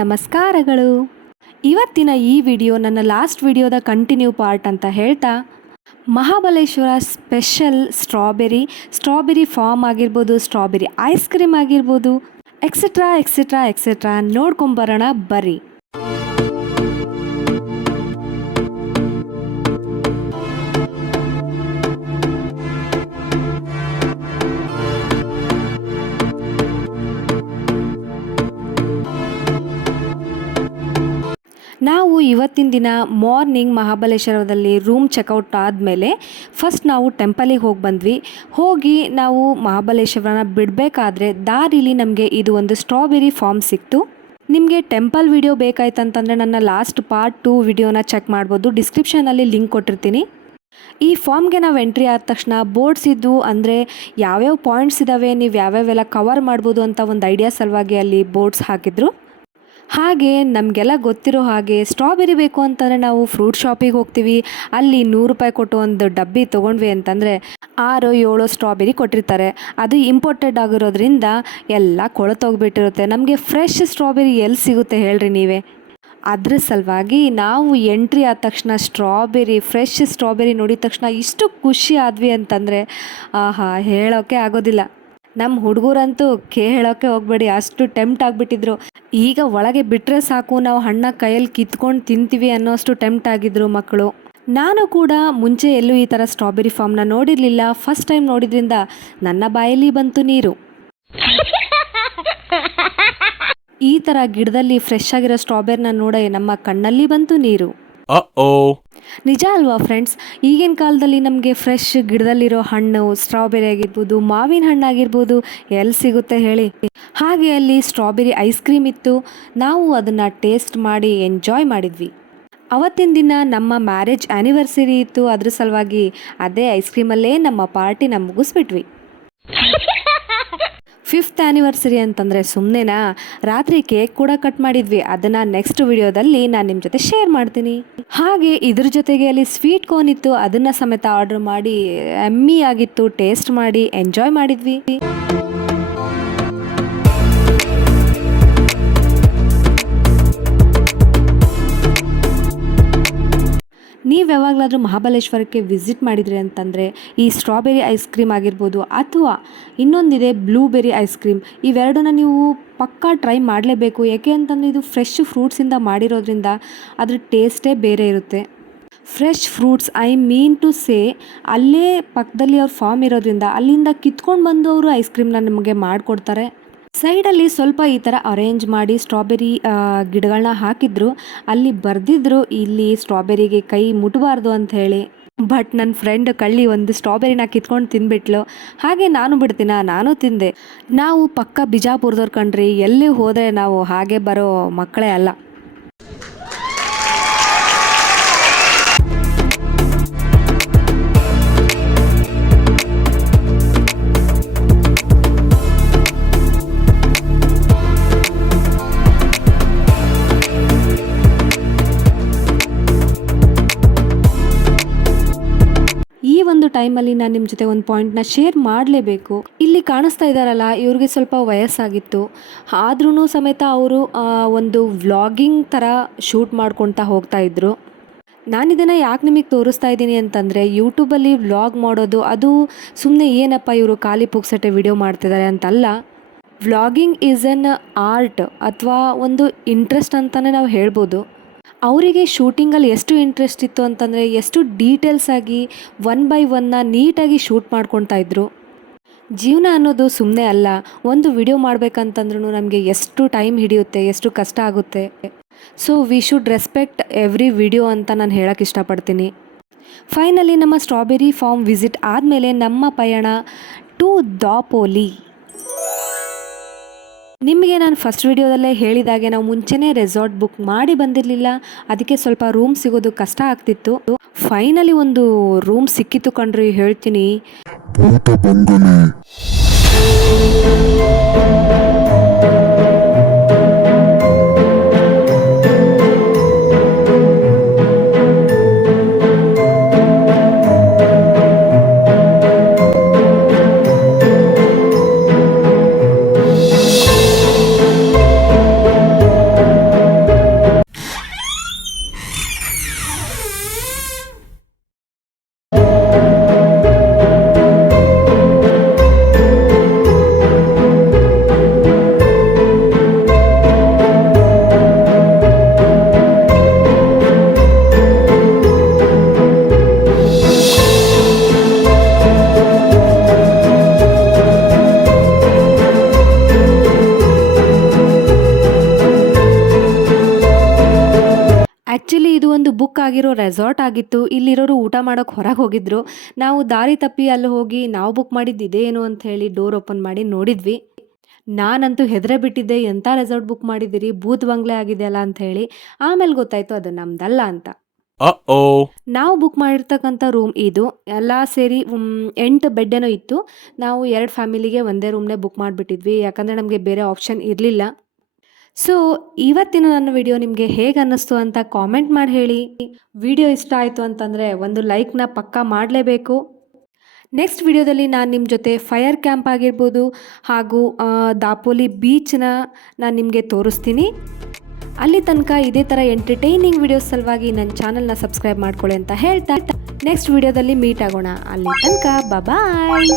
ನಮಸ್ಕಾರಗಳು. ಇವತ್ತಿನ ಈ ವಿಡಿಯೋ ನನ್ನ ಲಾಸ್ಟ್ ವಿಡಿಯೋದ ಕಂಟಿನ್ಯೂ ಪಾರ್ಟ್ ಅಂತ ಹೇಳ್ತಾ, Mahabaleshwar special strawberry strawberry farm ಆಗಿರ್ಬೋದು, ಸ್ಟ್ರಾಬೆರಿ ಐಸ್ ಕ್ರೀಮ್ ಆಗಿರ್ಬೋದು ಎಕ್ಸೆಟ್ರಾ ಎಕ್ಸೆಟ್ರಾ ಎಕ್ಸೆಟ್ರಾ ನೋಡ್ಕೊಂಬರೋಣ ಬರ್ರಿ ನಾವು ಇವತ್ತಿನ ದಿನ ಮಾರ್ನಿಂಗ್ ಮಹಾಬಲೇಶ್ವರದಲ್ಲಿ ರೂಮ್ ಚೆಕ್ಔಟ್ ಆದಮೇಲೆ ಫಸ್ಟ್ ನಾವು ಟೆಂಪಲಿಗೆ ಹೋಗಿ ಬಂದ್ವಿ. ಹೋಗಿ ನಾವು ಮಹಾಬಲೇಶ್ವರನ ಬಿಡಬೇಕಾದ್ರೆ ದಾರಿಲಿ ನಮಗೆ ಇದು ಒಂದು ಸ್ಟ್ರಾಬೆರಿ ಫಾರ್ಮ್ ಸಿಕ್ತು. ನಿಮಗೆ ಟೆಂಪಲ್ ವಿಡಿಯೋ ಬೇಕಾಯ್ತಂತಂದರೆ ನನ್ನ ಲಾಸ್ಟ್ ಪಾರ್ಟ್ ಟು ವಿಡಿಯೋನ ಚೆಕ್ ಮಾಡ್ಬೋದು. ಡಿಸ್ಕ್ರಿಪ್ಷನಲ್ಲಿ ಲಿಂಕ್ ಕೊಟ್ಟಿರ್ತೀನಿ. ಈ ಫಾರ್ಮ್ಗೆ ನಾವು ಎಂಟ್ರಿ ಆದ ತಕ್ಷಣ ಬೋರ್ಡ್ಸ್ ಇದ್ದು ಅಂದರೆ ಯಾವ್ಯಾವ ಪಾಯಿಂಟ್ಸ್ ಇದ್ದಾವೆ ನೀವು ಯಾವ್ಯಾವೆಲ್ಲ ಕವರ್ ಮಾಡ್ಬೋದು ಅಂತ ಒಂದು ಐಡಿಯಾ ಸಲುವಾಗಿ ಅಲ್ಲಿ ಬೋರ್ಡ್ಸ್ ಹಾಕಿದ್ರು. ಹಾಗೆ ನಮಗೆಲ್ಲ ಗೊತ್ತಿರೋ ಹಾಗೆ ಸ್ಟ್ರಾಬೆರಿ ಬೇಕು ಅಂತಂದರೆ ನಾವು ಫ್ರೂಟ್ ಶಾಪಿಗೆ ಹೋಗ್ತೀವಿ. ಅಲ್ಲಿ ನೂರು ರೂಪಾಯಿ ಕೊಟ್ಟು ಒಂದು ಡಬ್ಬಿ ತೊಗೊಂಡ್ವಿ ಅಂತಂದರೆ ಆರು ಏಳು ಸ್ಟ್ರಾಬೆರಿ ಕೊಟ್ಟಿರ್ತಾರೆ. ಅದು ಇಂಪೋರ್ಟೆಡ್ ಆಗಿರೋದ್ರಿಂದ ಎಲ್ಲ ಕೊಳತೋಗ್ಬಿಟ್ಟಿರುತ್ತೆ. ನಮಗೆ ಫ್ರೆಶ್ ಸ್ಟ್ರಾಬೆರಿ ಎಲ್ಲಿ ಸಿಗುತ್ತೆ ಹೇಳ್ರಿ ನೀವೇ? ಅದ್ರ ಸಲುವಾಗಿ ನಾವು ಎಂಟ್ರಿ ಆದ ತಕ್ಷಣ ಸ್ಟ್ರಾಬೆರಿ ಫ್ರೆಶ್ ಸ್ಟ್ರಾಬೆರಿ ನೋಡಿದ ತಕ್ಷಣ ಇಷ್ಟು ಖುಷಿ ಆದ್ವಿ ಅಂತಂದರೆ, ಆಹಾ ಹೇಳೋಕ್ಕೆ ಆಗೋದಿಲ್ಲ. ನಮ್ಮ ಹುಡುಗರಂತೂ ಕೇಳೋಕ್ಕೆ ಹೋಗ್ಬೇಡಿ, ಅಷ್ಟು ಟೆಂಪ್ಟ್ ಆಗಿಬಿಟ್ಟಿದ್ರು. ಈಗ ಒಳಗೆ ಬಿಟ್ಟರೆ ಸಾಕು, ನಾವು ಹಣ್ಣ ಕೈಯಲ್ಲಿ ಕಿತ್ಕೊಂಡು ತಿಂತೀವಿ ಅನ್ನೋಷ್ಟು ಟೆಂಪ್ಟ್ ಆಗಿದ್ರು ಮಕ್ಕಳು. ನಾನು ಕೂಡ ಮುಂಚೆ ಎಲ್ಲೂ ಈ ಥರ ಸ್ಟ್ರಾಬೆರಿ ಫಾರ್ಮ್ನ ನೋಡಿರಲಿಲ್ಲ. ಫಸ್ಟ್ ಟೈಮ್ ನೋಡಿದ್ರಿಂದ ನನ್ನ ಬಾಯಲ್ಲಿ ಬಂತು ನೀರು. ಈ ಥರ ಗಿಡದಲ್ಲಿ ಫ್ರೆಶ್ ಆಗಿರೋ ಸ್ಟ್ರಾಬೆರಿನ ನೋಡೇ ನಮ್ಮ ಕಣ್ಣಲ್ಲಿ ಬಂತು ನೀರು. Uh-oh. ನಿಜ ಅಲ್ವಾ ಫ್ರೆಂಡ್ಸ್ ಈಗಿನ ಕಾಲದಲ್ಲಿ ನಮಗೆ ಫ್ರೆಶ್ ಗಿಡದಲ್ಲಿರೋ ಹಣ್ಣು ಸ್ಟ್ರಾಬೆರಿ ಆಗಿರ್ಬೋದು, ಮಾವಿನ ಹಣ್ಣು ಆಗಿರ್ಬೋದು ಎಲ್ಲಿ ಸಿಗುತ್ತೆ ಹೇಳಿ? ಹಾಗೆ ಅಲ್ಲಿ ಸ್ಟ್ರಾಬೆರಿ ಐಸ್ ಕ್ರೀಮ್ ಇತ್ತು. ನಾವು ಅದನ್ನು ಟೇಸ್ಟ್ ಮಾಡಿ ಎಂಜಾಯ್ ಮಾಡಿದ್ವಿ. ಅವತ್ತಿನ ದಿನ ನಮ್ಮ ಮ್ಯಾರೇಜ್ ಆ್ಯನಿವರ್ಸರಿ ಇತ್ತು. ಅದ್ರ ಸಲುವಾಗಿ ಅದೇ ಐಸ್ ಕ್ರೀಮಲ್ಲೇ ನಮ್ಮ ಪಾರ್ಟಿನ ಮುಗಿಸ್ಬಿಟ್ವಿ. ಫಿಫ್ತ್ ಆ್ಯನಿವರ್ಸರಿ ಅಂತಂದರೆ ಸುಮ್ಮನೆನಾ ರಾತ್ರಿ ಕೇಕ್ ಕೂಡ ಕಟ್ ಮಾಡಿದ್ವಿ. ಅದನ್ನು ನೆಕ್ಸ್ಟ್ ವಿಡಿಯೋದಲ್ಲಿ ನಾನು ನಿಮ್ಮ ಜೊತೆ ಶೇರ್ ಮಾಡ್ತೀನಿ. ಹಾಗೆ ಇದ್ರ ಜೊತೆಗೆ ಅಲ್ಲಿ ಸ್ವೀಟ್ ಕೋನ್ ಇತ್ತು. ಅದನ್ನು ಸಮೇತ ಆರ್ಡರ್ ಮಾಡಿ ಎಮ್ಮಿ ಆಗಿತ್ತು. ಟೇಸ್ಟ್ ಮಾಡಿ ಎಂಜಾಯ್ ಮಾಡಿದ್ವಿ. ನೀವು ಯಾವಾಗಲಾದರೂ ಮಹಾಬಲೇಶ್ವರಕ್ಕೆ ವಿಸಿಟ್ ಮಾಡಿದ್ರಿ ಅಂತಂದರೆ ಈ ಸ್ಟ್ರಾಬೆರಿ ಐಸ್ ಕ್ರೀಮ್ ಆಗಿರ್ಬೋದು ಅಥವಾ ಇನ್ನೊಂದಿದೆ ಬ್ಲೂಬೆರಿ ಐಸ್ ಕ್ರೀಮ್, ಇವೆರಡನ್ನ ನೀವು ಪಕ್ಕಾ ಟ್ರೈ ಮಾಡಲೇಬೇಕು. ಯಾಕೆ ಅಂತಂದರೆ ಇದು ಫ್ರೆಶ್ ಫ್ರೂಟ್ಸಿಂದ ಮಾಡಿರೋದ್ರಿಂದ ಅದ್ರ ಟೇಸ್ಟೇ ಬೇರೆ ಇರುತ್ತೆ. Fresh fruits, I mean to say ಅಲ್ಲೇ ಪಕ್ಕದಲ್ಲಿ ಅವ್ರ ಫಾರ್ಮ್ ಇರೋದ್ರಿಂದ ಅಲ್ಲಿಂದ ಕಿತ್ಕೊಂಡು ಬಂದು ಅವರು ಐಸ್ ಕ್ರೀಮ್ನ ನಮಗೆ ಮಾಡಿಕೊಡ್ತಾರೆ. ಸೈಡಲ್ಲಿ ಸ್ವಲ್ಪ ಈ ಥರ ಅರೇಂಜ್ ಮಾಡಿ ಸ್ಟ್ರಾಬೆರಿ ಗಿಡಗಳನ್ನ ಹಾಕಿದ್ರು. ಅಲ್ಲಿ ಬರೆದಿದ್ರು, ಇಲ್ಲಿ ಸ್ಟ್ರಾಬೆರಿಗೆ ಕೈ ಮುಟ್ಟಬಾರ್ದು ಅಂತ ಹೇಳಿ. ಬಟ್ ನನ್ನ ಫ್ರೆಂಡ್ ಕಳ್ಳಿ ಒಂದು ಸ್ಟ್ರಾಬೆರಿನ ಕಿತ್ಕೊಂಡು ತಿನ್ಬಿಟ್ಲು. ಹಾಗೆ ನಾನು ಬಿಡ್ತೀನ? ನಾನು ತಿಂದೆ. ನಾವು ಪಕ್ಕ ಬಿಜಾಪುರದವ್ರು ಕಣ್ರಿ ಎಲ್ಲಿ ಹೋದರೆ ನಾವು ಹಾಗೆ ಬರೋ ಮಕ್ಕಳೇ ಅಲ್ಲ. ಟೈಮಲ್ಲಿ ನಾನು ನಿಮ್ಮ ಜೊತೆ ಒಂದು ಪಾಯಿಂಟ್ನ ಶೇರ್ ಮಾಡಲೇಬೇಕು. ಇಲ್ಲಿ ಕಾಣಿಸ್ತಾ ಇದ್ದಾರಲ್ಲ ಇವ್ರಿಗೆ ಸ್ವಲ್ಪ ವಯಸ್ಸಾಗಿತ್ತು. ಆದ್ರೂ ಸಮೇತ ಅವರು ಒಂದು ವ್ಲಾಗಿಂಗ್ ಥರ ಶೂಟ್ ಮಾಡ್ಕೊಳ್ತಾ ಹೋಗ್ತಾ ಇದ್ರು. ನಾನು ಇದನ್ನು ಯಾಕೆ ನಿಮಗೆ ತೋರಿಸ್ತಾ ಇದ್ದೀನಿ ಅಂತಂದರೆ ಯೂಟ್ಯೂಬಲ್ಲಿ ವ್ಲಾಗ್ ಮಾಡೋದು, ಅದು ಸುಮ್ಮನೆ ಏನಪ್ಪ ಇವರು ಖಾಲಿ ಪುಕ್ಸಟ್ಟೆ ವಿಡಿಯೋ ಮಾಡ್ತಿದ್ದಾರೆ ಅಂತಲ್ಲ. ವ್ಲಾಗಿಂಗ್ ಈಸ್ ಎನ್ ಆರ್ಟ್ ಅಥವಾ ಒಂದು ಇಂಟ್ರೆಸ್ಟ್ ಅಂತಲೇ ನಾವು ಹೇಳ್ಬೋದು. ಅವರಿಗೆ ಶೂಟಿಂಗಲ್ಲಿ ಎಷ್ಟು ಇಂಟ್ರೆಸ್ಟ್ ಇತ್ತು ಅಂತಂದರೆ ಎಷ್ಟು ಡೀಟೇಲ್ಸ್ ಆಗಿ ಒನ್ ಬೈ ಒನ್ನ ನೀಟಾಗಿ ಶೂಟ್ ಮಾಡ್ಕೊತಾ ಇದ್ದರು ಜೀವನ ಅನ್ನೋದು ಸುಮ್ಮನೆ ಅಲ್ಲ, ಒಂದು ವಿಡಿಯೋ ಮಾಡಬೇಕಂತಂದ್ರೂ ನಮಗೆ ಎಷ್ಟು ಟೈಮ್ ಹಿಡಿಯುತ್ತೆ, ಎಷ್ಟು ಕಷ್ಟ ಆಗುತ್ತೆ. So we should respect every video ಅಂತ ನಾನು ಹೇಳೋಕ್ಕೆ ಇಷ್ಟಪಡ್ತೀನಿ. ಫೈನಲಿ ನಮ್ಮ ಸ್ಟ್ರಾಬೆರಿ ಫಾರ್ಮ್ ವಿಸಿಟ್ ಆದಮೇಲೆ ನಮ್ಮ ಪಯಣ ಟು ದಾಪೋಲಿ ನಿಮಗೆ ನಾನು ಫಸ್ಟ್ ವಿಡಿಯೋದಲ್ಲೇ ಹೇಳಿದಾಗೆ ನಾವು ಮುಂಚೆನೇ ರೆಸಾರ್ಟ್ ಬುಕ್ ಮಾಡಿ ಬಂದಿರಲಿಲ್ಲ. ಅದಕ್ಕೆ ಸ್ವಲ್ಪ ರೂಮ್ ಸಿಗೋದು ಕಷ್ಟ ಆಗ್ತಿತ್ತು. ಫೈನಲಿ ಒಂದು ರೂಮ್ ಸಿಕ್ಕಿತ್ತು ಕಣ್ರಿ, ಹೇಳ್ತೀನಿ. ಬುಕ್ ಆಗಿರೋ ರೆಸಾರ್ಟ್ ಆಗಿತ್ತು ಇಲ್ಲಿರೋರು ಊಟ ಮಾಡೋಕ್ಕೆ ಹೊರಗೆ ಹೋಗಿದ್ರು. ನಾವು ದಾರಿ ತಪ್ಪಿ ಅಲ್ಲಿ ಹೋಗಿ ನಾವು ಬುಕ್ ಮಾಡಿದ್ದು ಇದೇನು ಅಂತ ಹೇಳಿ ಡೋರ್ ಓಪನ್ ಮಾಡಿ ನೋಡಿದ್ವಿ. ನಾನಂತೂ ಹೆದರೇ ಬಿಟ್ಟಿದ್ದೆ ಎಂಥ ರೆಸಾರ್ಟ್ ಬುಕ್ ಮಾಡಿದ್ದೀರಿ ಬೂತ್ ಬಂಗ್ಲೆ ಆಗಿದೆಯಲ್ಲ ಅಂತ ಹೇಳಿ. ಆಮೇಲೆ ಗೊತ್ತಾಯ್ತು ಅದು ನಮ್ದಲ್ಲ ಅಂತ. ನಾವು ಬುಕ್ ಮಾಡಿರ್ತಕ್ಕಂಥ ರೂಮ್ ಇದು. ಎಲ್ಲ ಸೇರಿ ಎಂಟು ಬೆಡ್ ಏನೋ ಇತ್ತು. ನಾವು ಎರಡು ಫ್ಯಾಮಿಲಿಗೆ ಒಂದೇ ರೂಮ್ನೇ ಬುಕ್ ಮಾಡಿಬಿಟ್ಟಿದ್ವಿ. ಯಾಕಂದರೆ ನಮಗೆ ಬೇರೆ ಆಪ್ಷನ್ ಇರಲಿಲ್ಲ. ಸೊ ಇವತ್ತಿನ ನನ್ನ ವಿಡಿಯೋ ನಿಮಗೆ ಹೇಗೆ ಅನ್ನಿಸ್ತು ಅಂತ ಕಾಮೆಂಟ್ ಮಾಡಿ ಹೇಳಿ. ವಿಡಿಯೋ ಇಷ್ಟ ಆಯಿತು ಅಂತಂದರೆ ಒಂದು ಲೈಕ್ನ ಪಕ್ಕಾ ಮಾಡಲೇಬೇಕು. ನೆಕ್ಸ್ಟ್ ವಿಡಿಯೋದಲ್ಲಿ ನಾನು ನಿಮ್ಮ ಜೊತೆ ಫೈರ್ ಕ್ಯಾಂಪ್ ಆಗಿರ್ಬೋದು ಹಾಗೂ ದಾಪೋಲಿ ಬೀಚ್ನ ನಾನು ನಿಮಗೆ ತೋರಿಸ್ತೀನಿ. ಅಲ್ಲಿ ತನಕ ಇದೇ ಥರ ಎಂಟರ್ಟೈನಿಂಗ್ ವಿಡಿಯೋಸ್ ಸಲುವಾಗಿ ನನ್ನ ಚಾನಲ್ನ ಸಬ್ಸ್ಕ್ರೈಬ್ ಮಾಡ್ಕೊಳ್ಳಿ ಅಂತ ಹೇಳ್ತಾ ನೆಕ್ಸ್ಟ್ ವಿಡಿಯೋದಲ್ಲಿ ಮೀಟ್ ಆಗೋಣ. ಅಲ್ಲಿ ತನಕ ಬಾಯ್